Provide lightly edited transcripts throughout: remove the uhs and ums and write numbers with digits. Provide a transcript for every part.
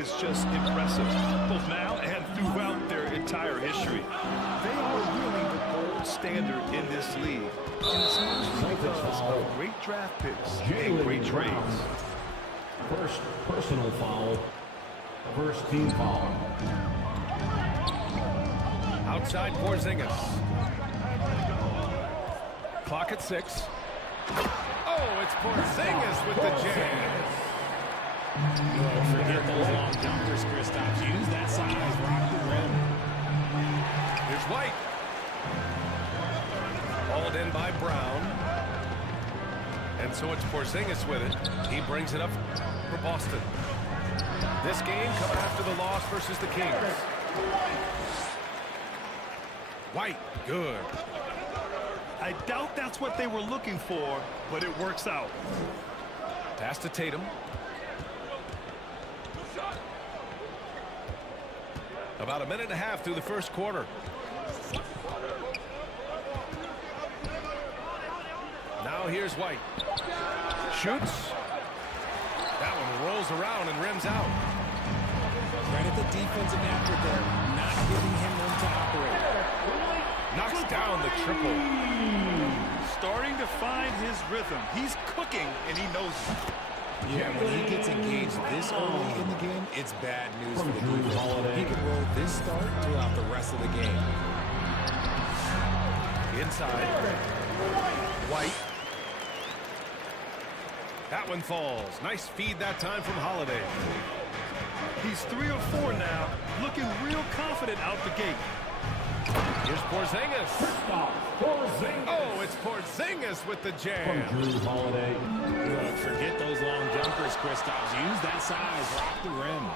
is just impressive, both now and throughout their entire history. They are really the gold standard in this league, and it's mostly because of great draft picks and great trades. First personal foul. First team foul. Outside Porzingis. Clock at 6. Oh, it's Porzingis with the jam. Don't forget those long jumpers, Kristaps. Use that size, rock the rim. Here's White. Hauled in by Brown. And so it's Porzingis with it. He brings it up for Boston. This game coming after the loss versus the Kings. White, good. I doubt that's what they were looking for, but it works out. Pass to Tatum. About a minute and a half through the first quarter. Now here's White. Shoots. That one rolls around and rims out. Credit the defensive effort there, not giving him room to operate. Knocks down the triple. Starting to find his rhythm. He's cooking, and he knows it. Yeah, when he gets engaged this early in the game, it's bad news for the defense. He can roll this start throughout the rest of the game. Inside. White. That one falls. Nice feed that time from Holiday. He's 3 or 4 now, looking real confident out the gate. Here's Porzingis. Oh, it's Porzingis with the jam. Holiday. Look, forget those long jumpers, Kristaps. Use that size, rock the rim.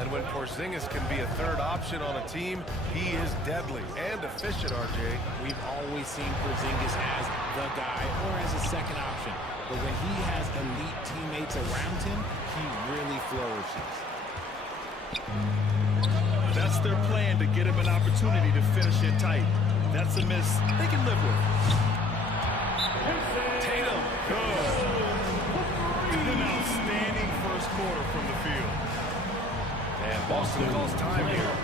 And when Porzingis can be a third option on a team, he is deadly and efficient, RJ. We've always seen Porzingis as the guy or as a second option. But when he has elite teammates around him, he really flourishes. That's their plan, to get him an opportunity to finish it tight. That's a miss they can live with. Tatum. Good. An outstanding first quarter from the field. And Boston calls time here.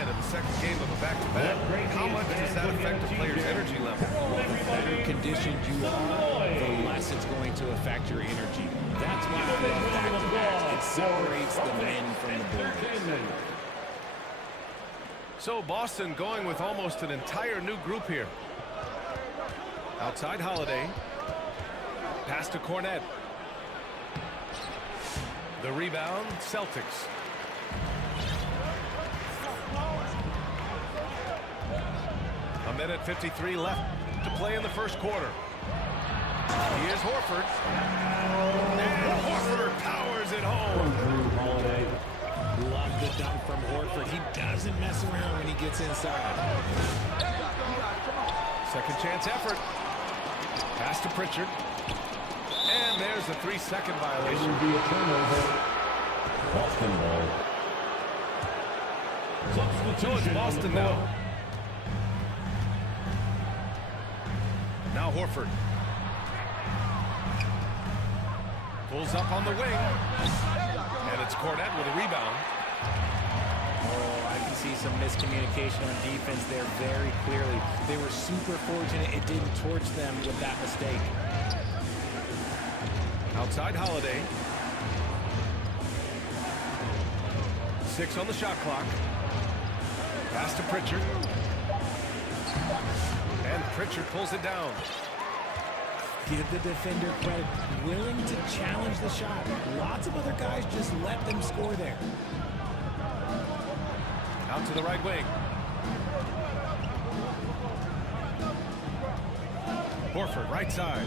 And in the second game of a back-to-back, how much does that affect the player's energy level? The better conditioned you are, the less it's going to affect your energy. That's why I love back-to-backs. It separates the men from the boys. So Boston going with almost an entire new group here. Outside Holiday. Pass to Cornet. The rebound, Celtics. A minute 53 left to play in the first quarter. Here's Horford. And Horford powers it home. Love the dunk from Horford. He doesn't mess around when he gets inside. Second chance effort. Pass to Pritchard. And there's a 3-second violation. It will be a turnover. Boston ball. So it's Boston now. Now Horford. Pulls up on the wing. And it's Cornet with a rebound. Oh, I can see some miscommunication on defense there very clearly. They were super fortunate it didn't torch them with that mistake. Outside Holiday. 6 on the shot clock. Pass to Pritchard. And Pritchard pulls it down. Give the defender credit. Willing to challenge the shot. Lots of other guys just let them score there. Out to the right wing. Horford, right side.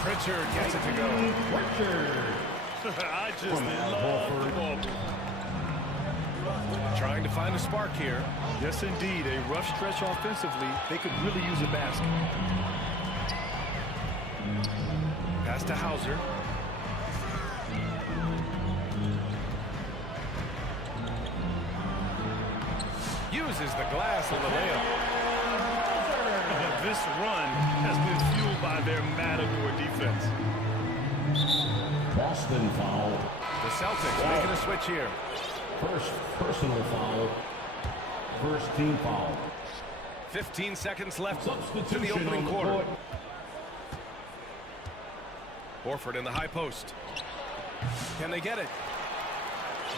Pritchard gets it to go. I just love the ball. Trying to find a spark here. Yes, indeed. A rough stretch offensively. They could really use a basket. Pass to Hauser. Uses the glass on the layup. This run has been fueled by their Matador defense. Boston foul. The Celtics making a switch here. First personal foul. First team foul. 15 seconds left to the Substitution on opening the quarter. court. Horford in the high post. Can they get it?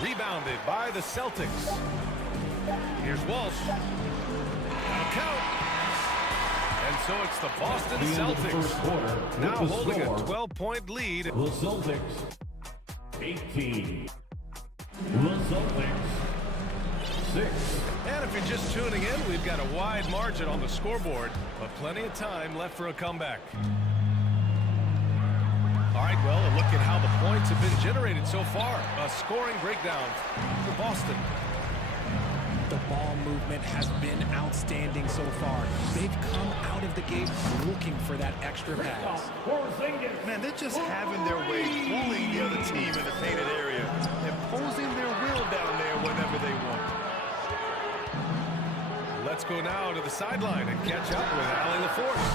Rebounded by the Celtics. Here's Walsh. That'll count. And so it's the Boston The end of the Celtics first quarter. now With the holding score, a 12-point lead. The Celtics 18. The Celtics 6. And if you're just tuning in, we've got a wide margin on the scoreboard, but plenty of time left for a comeback. All right, well, a look at how the points have been generated so far. A scoring breakdown for Boston. The ball movement has been outstanding so far. They've come out of the gate looking for that extra pass. Man, they're just having their way, bullying the other team in the painted area, imposing their will down there whenever they want. Let's go now to the sideline and catch up with Allie LaForce.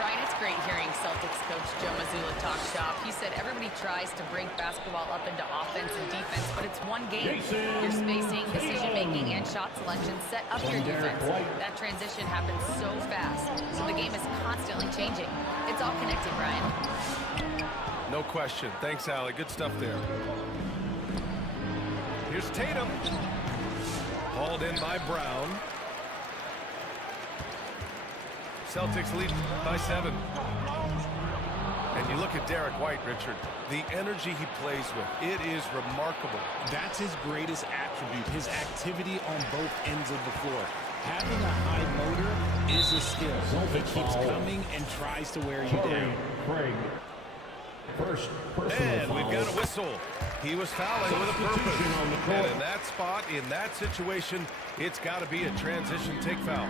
Brian, it's great hearing Celtics coach Joe Mazzulla talk shop. He said everybody tries to break basketball up into offense and defense, but it's one game. Your spacing, decision-making, and shot selection set up your defense. That transition happens so fast, so the game is constantly changing. It's all connected, Brian. No question. Thanks, Allie. Good stuff there. Here's Tatum. Hauled in by Brown. Celtics lead by 7. And you look at Derek White, Richard, the energy he plays with, it is remarkable. That's his greatest attribute, his activity on both ends of the floor. Having a high motor is a skill. He keeps coming and tries to wear you down. Craig. First personal And foul. we've got a whistle. He was fouling with a purpose. Substitution on the court. And in that spot, in that situation, it's got to be a transition take foul.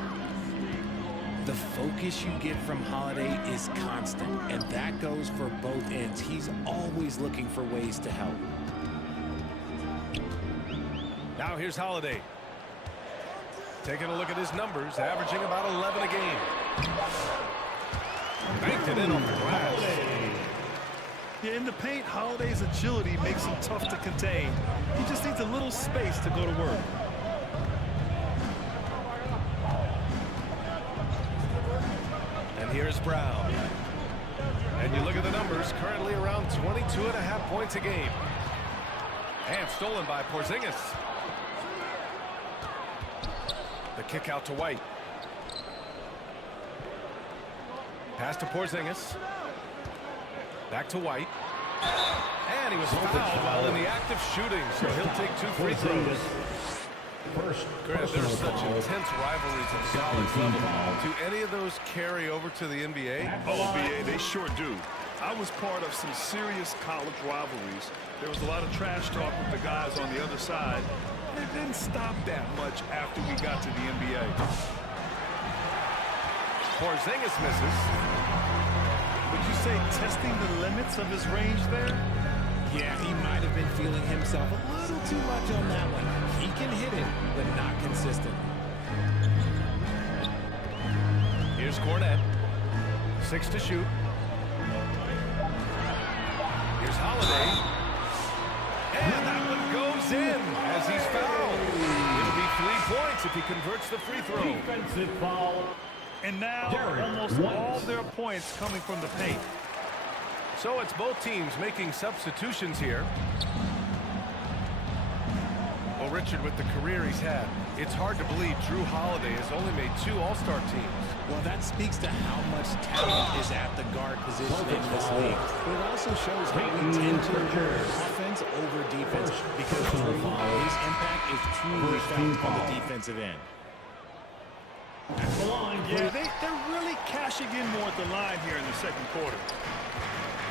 The focus you get from Holiday is constant, and that goes for both ends. He's always looking for ways to help. Now here's Holiday. Taking a look at his numbers, averaging about 11 a game. Banked it in on the glass. Yeah, in the paint, Holiday's agility makes him tough to contain. He just needs a little space to go to work. And here's Brown. And you look at the numbers, currently around 22.5 points a game. And stolen by Porzingis. The kick out to White. Pass to Porzingis. Back to White. And he was fouled while in the act of shooting, so he'll take 2 free throws. First Grant, personal there's such foul. intense rivalries at the college level. Do any of those carry over to the NBA? Oh, BA, they sure do. I was part of some serious college rivalries. There was a lot of trash talk with the guys on the other side. It didn't stop that much after we got to the NBA. Porzingis misses. Would you say testing the limits of his range there? Yeah, he might have been feeling himself a little too much on that one. He can hit it, but not consistently. Here's Cornette. 6 to shoot. Here's Holiday. And that one goes in as he's fouled. It'll be 3 points if he converts the free throw. Defensive foul. And now Derek almost White. all their points coming from the paint. So it's both teams making substitutions here. Well, Richard, with the career he's had, it's hard to believe Drew Holiday has only made 2 All-Star teams. Well, that speaks to how much talent is at the guard position in this league. But it also shows how we tend to prefer offense over defense because Drew, his impact is truly felt on the defensive end. At the line, Yeah, they're really cashing in more at the line here in the second quarter.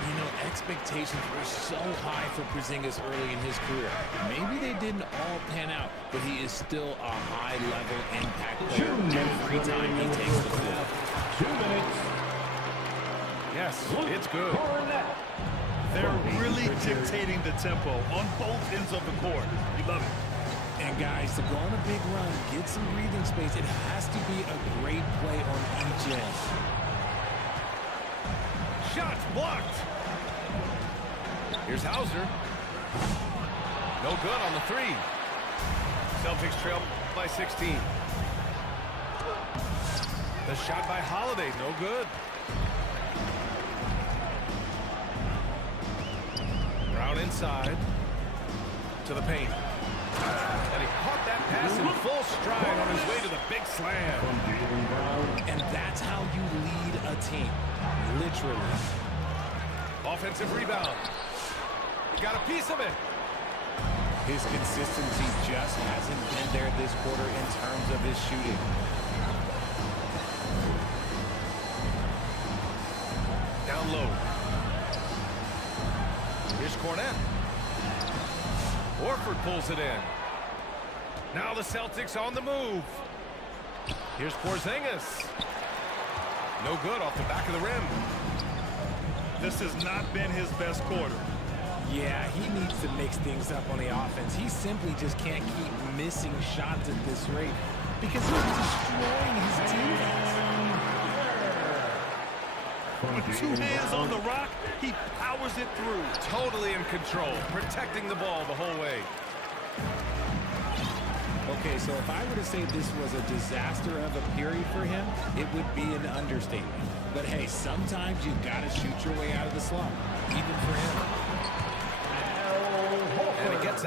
You know, expectations were so high for Porzingis early in his career. Maybe they didn't all pan out, but he is still a high-level impact player every time he takes the floor. 2 minutes. Yes, it's good. They're really dictating the tempo on both ends of the court. You love it. And guys, to go on a big run, get some breathing space, it has to be a great play on each end. Shots blocked. Here's Hauser. No good on the three. Celtics trail by 16. The shot by Holiday, no good. Brown inside to the paint. And he caught that pass in full stride on his way to the big slam. And that's how you lead a team, literally. Offensive rebound. He got a piece of it. His consistency just hasn't been there this quarter in terms of his shooting. Down low. Here's Cornette. Horford pulls it in. Now the Celtics on the move. Here's Porzingis. No good off the back of the rim. This has not been his best quarter. Yeah, he needs to mix things up on the offense. He simply just can't keep missing shots at this rate because he's destroying his teammates. With two hands on the rock, he powers it through. Totally in control, protecting the ball the whole way. Okay, so if I were to say this was a disaster of a period for him, it would be an understatement. But hey, sometimes you gotta shoot your way out of the slump, even for him. And it gets